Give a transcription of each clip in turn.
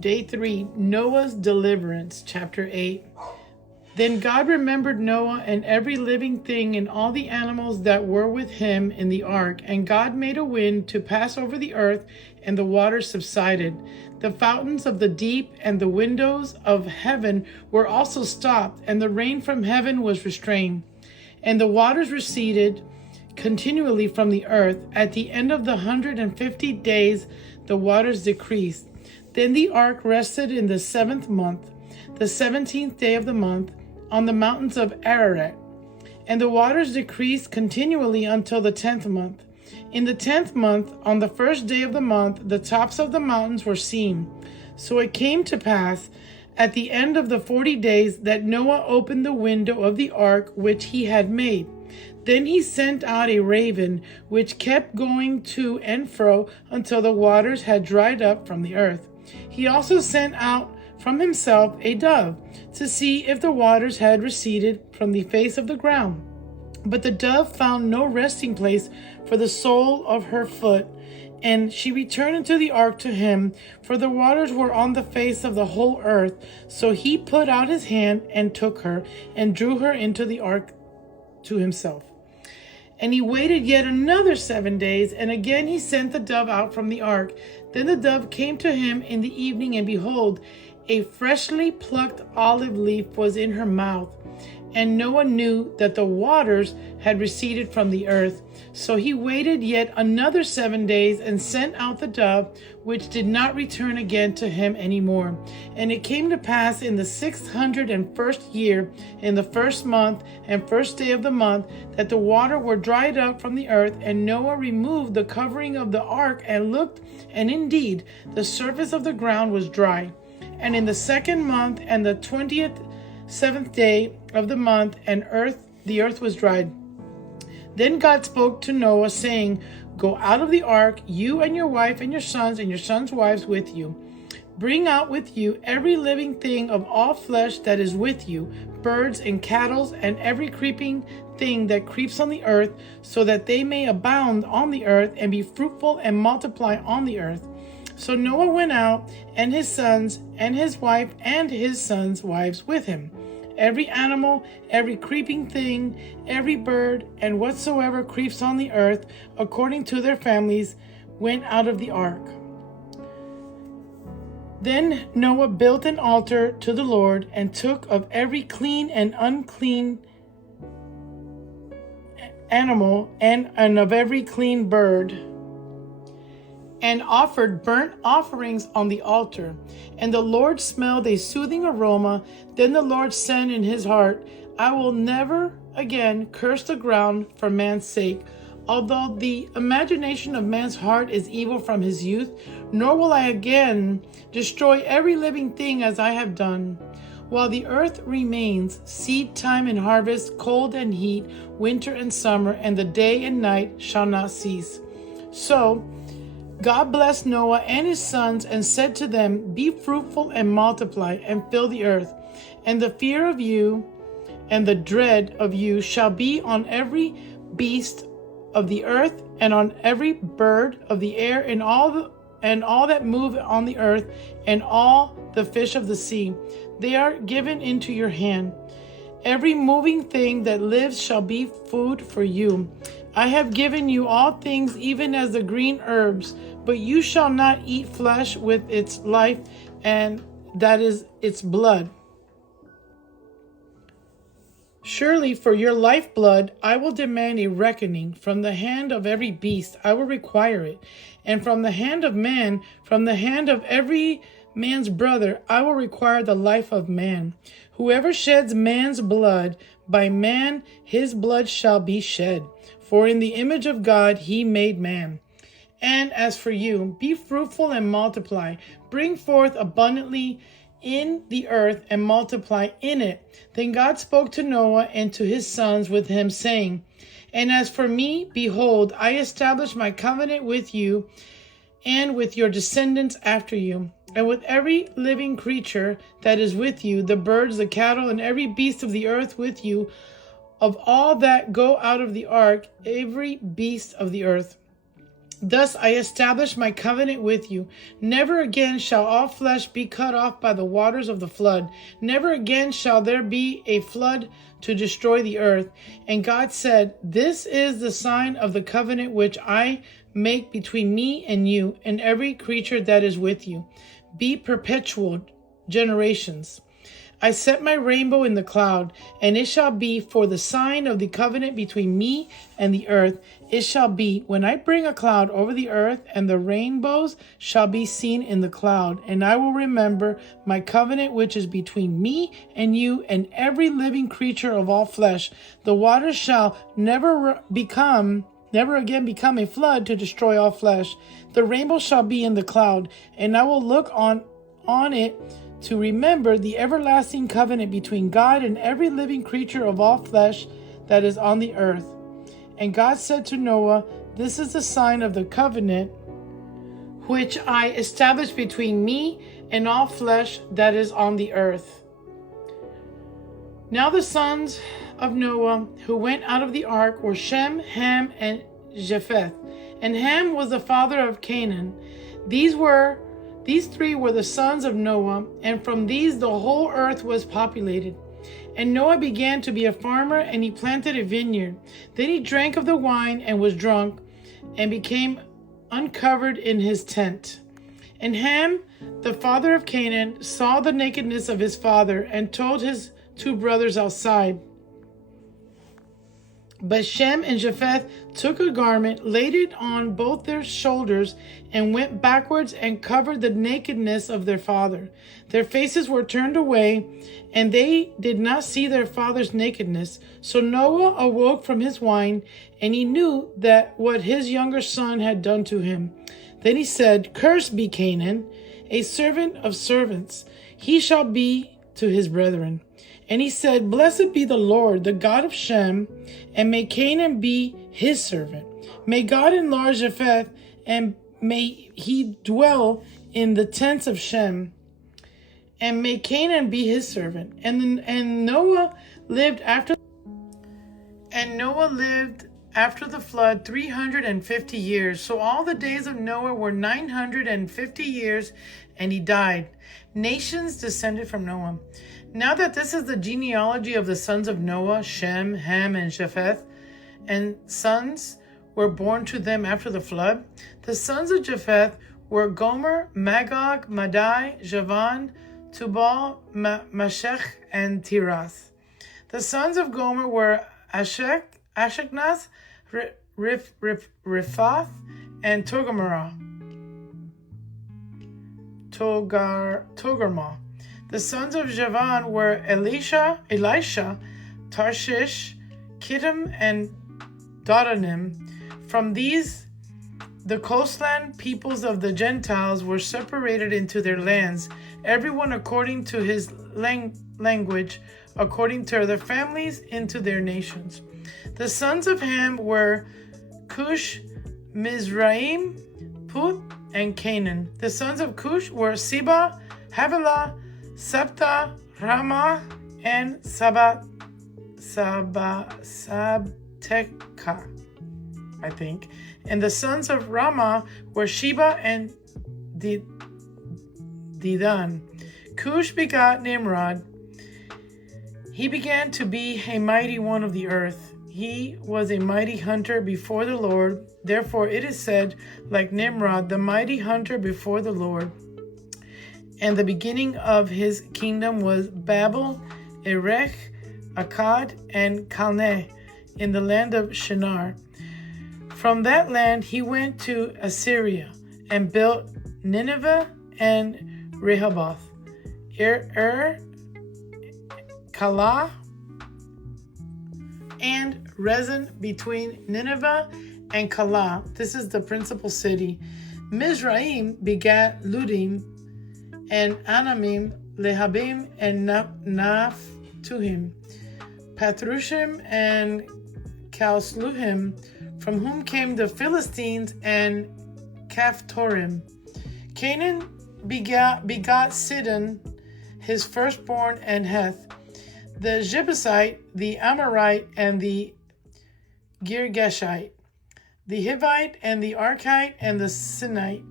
Day 3, Noah's deliverance, chapter 8. Then God remembered Noah and every living thing and all the animals that were with him in the ark. And God made a wind to pass over the earth, and the waters subsided. The fountains of the deep and the windows of heaven were also stopped, and the rain from heaven was restrained. And the waters receded continually from the earth. At the end of the 150 days, the waters decreased. Then the ark rested in the 7th month, the 17th day of the month, on the mountains of Ararat. And the waters decreased continually until the 10th month. In the 10th month, on the 1st day of the month, the tops of the mountains were seen. So it came to pass at the end of the 40 days that Noah opened the window of the ark which he had made. Then he sent out a raven, which kept going to and fro until the waters had dried up from the earth. He also sent out from himself a dove, to see if the waters had receded from the face of the ground. But the dove found no resting place for the sole of her foot, and she returned into the ark to him, for the waters were on the face of the whole earth. So he put out his hand and took her, and drew her into the ark to himself. And he waited yet another 7 days, and again he sent the dove out from the ark. Then the dove came to him in the evening, and behold, a freshly plucked olive leaf was in her mouth. And Noah knew that the waters had receded from the earth. So he waited yet another 7 days and sent out the dove, which did not return again to him any more. And it came to pass in the 601st year, in the 1st month and 1st day of the month, that the water were dried up from the earth. And Noah removed the covering of the ark and looked, and indeed the surface of the ground was dry. And in the 2nd month and the 27th day of the month, the earth was dried. Then God spoke to Noah, saying, Go out of the ark, you and your wife and your sons' wives with you. Bring out with you every living thing of all flesh that is with you, birds and cattle, and every creeping thing that creeps on the earth, so that they may abound on the earth, and be fruitful and multiply on the earth. So Noah went out, and his sons, and his wife, and his sons' wives with him. Every animal, every creeping thing, every bird, and whatsoever creeps on the earth, according to their families, went out of the ark. Then Noah built an altar to the Lord, and took of every clean and unclean animal, and of every clean bird, and offered burnt offerings on the altar. And the Lord smelled a soothing aroma. Then the Lord said in his heart, I will never again curse the ground for man's sake, although the imagination of man's heart is evil from his youth, nor will I again destroy every living thing as I have done. While the earth remains, seed time and harvest, cold and heat, winter and summer, and the day and night shall not cease. So God blessed Noah and his sons and said to them, Be fruitful and multiply and fill the earth. And the fear of you and the dread of you shall be on every beast of the earth, and on every bird of the air, and all that move on the earth, and all the fish of the sea. They are given into your hand. Every moving thing that lives shall be food for you. I have given you all things, even as the green herbs, but you shall not eat flesh with its life, and that is its blood. Surely for your lifeblood I will demand a reckoning. From the hand of every beast I will require it, and from the hand of man, from the hand of every man's brother, I will require the life of man. Whoever sheds man's blood, by man his blood shall be shed. For in the image of God he made man. And as for you, be fruitful and multiply. Bring forth abundantly in the earth and multiply in it. Then God spoke to Noah and to his sons with him, saying, And as for me, behold, I establish my covenant with you and with your descendants after you, and with every living creature that is with you, the birds, the cattle, and every beast of the earth with you, of all that go out of the ark, every beast of the earth. Thus I establish my covenant with you. Never again shall all flesh be cut off by the waters of the flood. Never again shall there be a flood to destroy the earth. And God said, This is the sign of the covenant which I make between me and you and every creature that is with you. Be perpetual generations. I set my rainbow in the cloud, and it shall be for the sign of the covenant between me and the earth. It shall be when I bring a cloud over the earth, and the rainbows shall be seen in the cloud. And I will remember my covenant which is between me and you and every living creature of all flesh. The waters shall never again become a flood to destroy all flesh. The rainbow shall be in the cloud, and I will look on it to remember the everlasting covenant between God and every living creature of all flesh that is on the earth. And God said to Noah, This is the sign of the covenant which I establish between me and all flesh that is on the earth. Now the sons of Noah who went out of the ark were Shem, Ham, and Japheth. And Ham was the father of Canaan. These three were the sons of Noah, and from these the whole earth was populated. And Noah began to be a farmer, and he planted a vineyard. Then he drank of the wine and was drunk, and became uncovered in his tent. And Ham, the father of Canaan, saw the nakedness of his father, and told his two brothers outside. But Shem and Japheth took a garment, laid it on both their shoulders, and went backwards and covered the nakedness of their father. Their faces were turned away, and they did not see their father's nakedness. So Noah awoke from his wine, and he knew that what his younger son had done to him. Then he said, Cursed be Canaan, a servant of servants. He shall be to his brethren. And he said, Blessed be the Lord, the God of Shem, and may Canaan be his servant. May God enlarge Japheth, and may he dwell in the tents of Shem, and may Canaan be his servant. And Noah lived after the flood 350 years. So all the days of Noah were 950 years, and he died. Nations descended from Noah. Now that this is the genealogy of the sons of Noah, Shem, Ham, and Japheth, and sons were born to them after the flood. The sons of Japheth were Gomer, Magog, Madai, Javan, Tubal, Meshech, and Tirath. The sons of Gomer were Ashkenaz, Riphath, and Togarmah. The sons of Javan were Elisha, Tarshish, Kittim, and Dodanim. From these, the coastland peoples of the Gentiles were separated into their lands, everyone according to his language, according to their families, into their nations. The sons of Ham were Cush, Mizraim, Put, and Canaan. The sons of Cush were Seba, Havilah, Sabta, Ramah, and Sabteka, I think. And the sons of Ramah were Sheba and Dedan. Cush begot Nimrod. He began to be a mighty one of the earth. He was a mighty hunter before the Lord. Therefore it is said, like Nimrod, the mighty hunter before the Lord. And the beginning of his kingdom was Babel, Erech, Akkad, and Calneh in the land of Shinar. From that land he went to Assyria and built Nineveh and Rehoboth, Calah, and Rezin between Nineveh and Calah. This is the principal city. Mizraim begat Ludim, and Anamim, Lehabim, and Naphtuhim, Pathrushim, and Calsluhim, from whom came the Philistines and Caphtorim. Canaan begot Sidon, his firstborn, and Heth, the Jebusite, the Amorite, and the Girgashite. the Hivite, and the Archite, and the Sinite,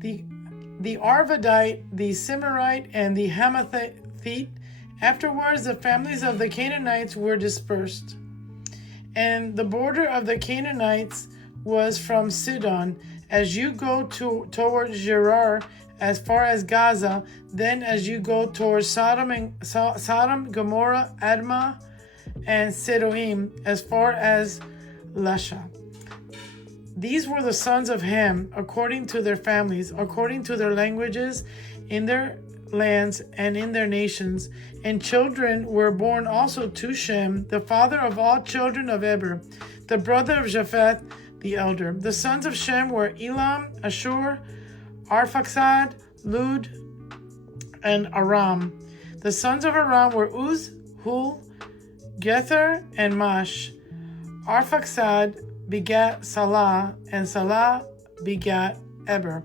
the Arvadite, the Simarite, and the Hamathite. Afterwards, the families of the Canaanites were dispersed. And the border of the Canaanites was from Sidon, as you go towards Gerar, as far as Gaza, then as you go towards Sodom, Gomorrah, Admah, and Sedoim, as far as Lasha. These were the sons of Ham, according to their families, according to their languages, in their lands and in their nations. And children were born also to Shem, the father of all children of Eber, the brother of Japheth, the elder. The sons of Shem were Elam, Ashur, Arphaxad, Lud, and Aram. The sons of Aram were Uz, Hul, Gether, and Mash. Arphaxad begat Salah, and Salah begat Eber.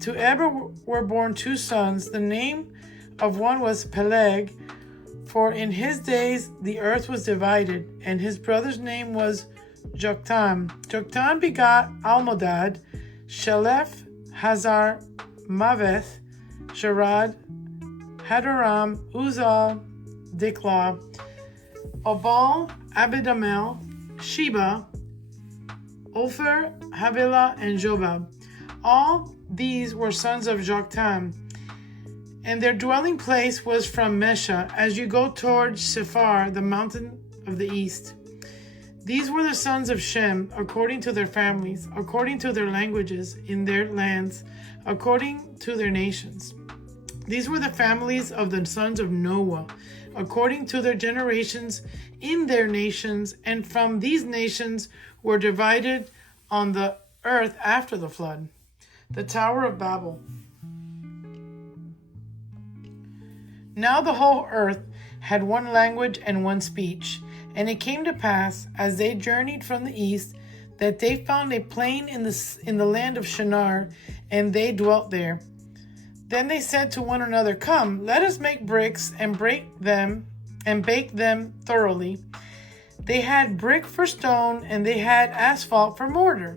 To Eber were born two sons. The name of one was Peleg, for in his days the earth was divided, and his brother's name was Joktan. Joktan begot Almodad, Shelef, Hazar, Maveth, Sherad, Hadoram, Uzal, Diklah, Obal, Abidamel, Sheba, Ophir, Havilah, and Jobab. All these were sons of Joktan, and their dwelling place was from Mesha, as you go towards Sephar, the mountain of the east. These were the sons of Shem, according to their families, according to their languages, in their lands, according to their nations. These were the families of the sons of Noah, according to their generations, in their nations, and from these nations were divided on the earth after the flood. The Tower of Babel. Now the whole earth had one language and one speech. And it came to pass, as they journeyed from the east, that they found a plain in the land of Shinar, and they dwelt there. Then they said to one another, Come, let us make bricks and break them and bake them thoroughly. They had brick for stone, and they had asphalt for mortar.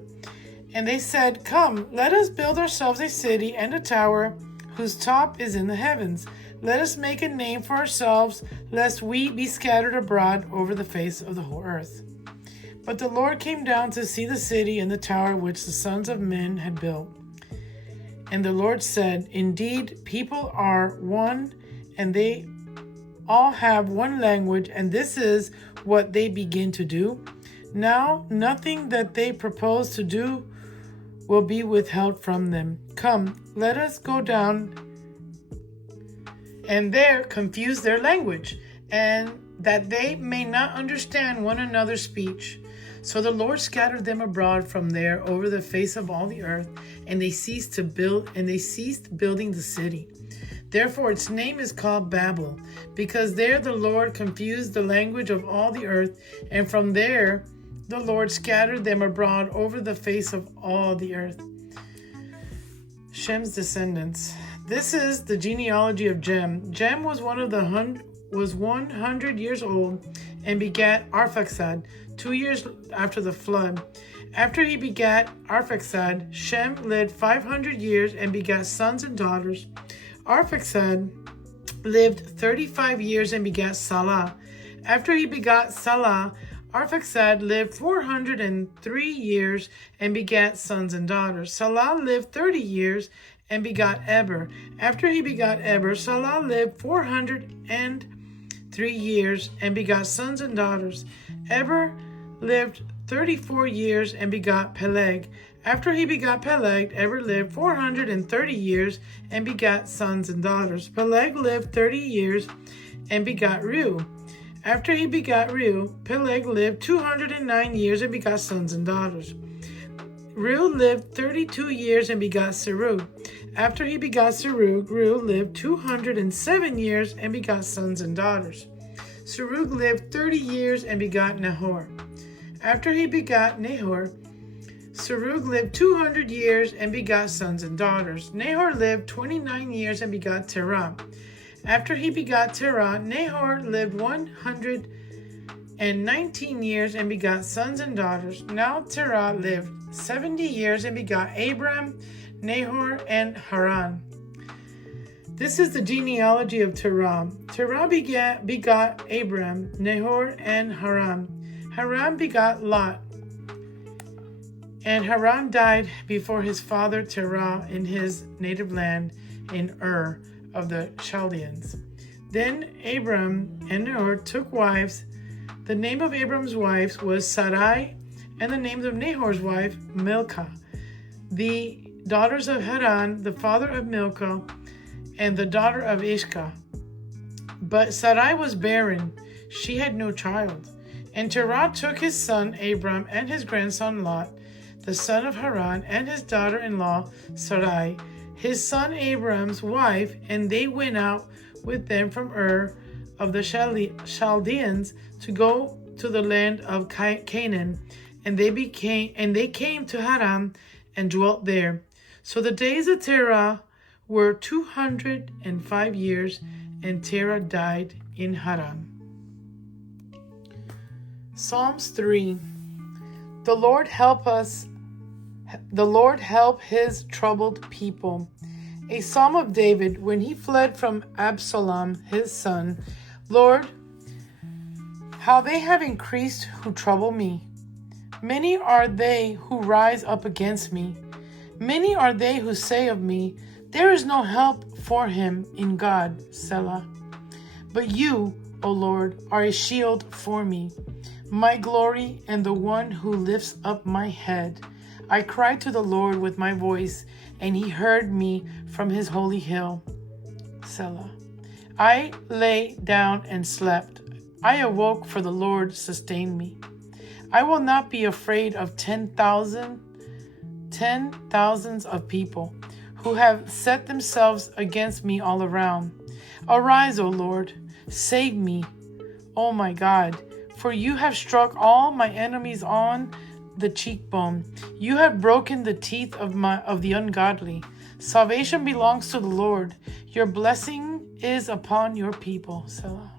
And they said, Come, let us build ourselves a city and a tower, whose top is in the heavens. Let us make a name for ourselves, lest we be scattered abroad over the face of the whole earth. But the Lord came down to see the city and the tower which the sons of men had built. And the Lord said, Indeed, people are one, and they all have one language, and this is what they begin to do. Now, nothing that they propose to do will be withheld from them. Come, let us go down and there confuse their language, and that they may not understand one another's speech. So the Lord scattered them abroad from there over the face of all the earth, and they ceased building the city. Therefore its name is called Babel, because there the Lord confused the language of all the earth, and from there the Lord scattered them abroad over the face of all the earth. Shem's descendants. This is the genealogy of Jem. Jem was 100 years old and begat Arphaxad 2 years after the flood. After he begat Arphaxad, Shem lived 500 years and begat sons and daughters. Arphaxad lived 35 years and begat Salah. After he begat Salah, Arphaxad lived 403 years and begat sons and daughters. Salah lived 30 years and begot Eber. After he begot Eber, Salah lived 403 years and begot sons and daughters. Eber lived 34 years and begot Peleg. After he begot Peleg, Eber lived 430 years and begot sons and daughters. Peleg lived 30 years and begot Reu. After he begot Reu, Peleg lived 209 years and begot sons and daughters. Reu lived 32 years and begot Serug. After he begot Serug, Reu lived 207 years and begot sons and daughters. Serug lived 30 years and begot Nahor. After he begot Nahor, Serug lived 200 years and begot sons and daughters. Nahor lived 29 years and begot Terah. After he begot Terah, Nahor lived 110 and 19 years and begot sons and daughters. Now Terah lived 70 years and begot Abram, Nahor, and Haran. This is the genealogy of Terah. Terah begot Abram, Nahor, and Haran. Haran begot Lot. And Haran died before his father Terah in his native land in Ur of the Chaldeans. Then Abram and Nahor took wives. The name of Abram's wives was Sarai, and the name of Nahor's wife Milcah, the daughters of Haran, the father of Milcah, and the daughter of Ishka. But Sarai was barren; she had no child. And Terah took his son Abram and his grandson Lot, the son of Haran, and his daughter-in-law Sarai, his son Abram's wife, and they went out with them from Ur of the Chaldeans to go to the land of Canaan, and they came to Haran and dwelt there. So the days of Terah were 205 years, and Terah died in Haran. Psalms 3. The Lord help us. The Lord help his troubled people. A psalm of David when he fled from Absalom, his son. Lord, how they have increased who trouble me. Many are they who rise up against me. Many are they who say of me, there is no help for him in God, Selah. But you, O Lord, are a shield for me, my glory and the one who lifts up my head. I cried to the Lord with my voice, and he heard me from his holy hill, Selah. I lay down and slept. I awoke, for the Lord sustained me. I will not be afraid of 10,000s of people who have set themselves against me all around. Arise, O Lord, save me, O my God, for you have struck all my enemies on the cheekbone. You have broken the teeth of the ungodly. Salvation belongs to the Lord. Your blessing is upon your people. Selah.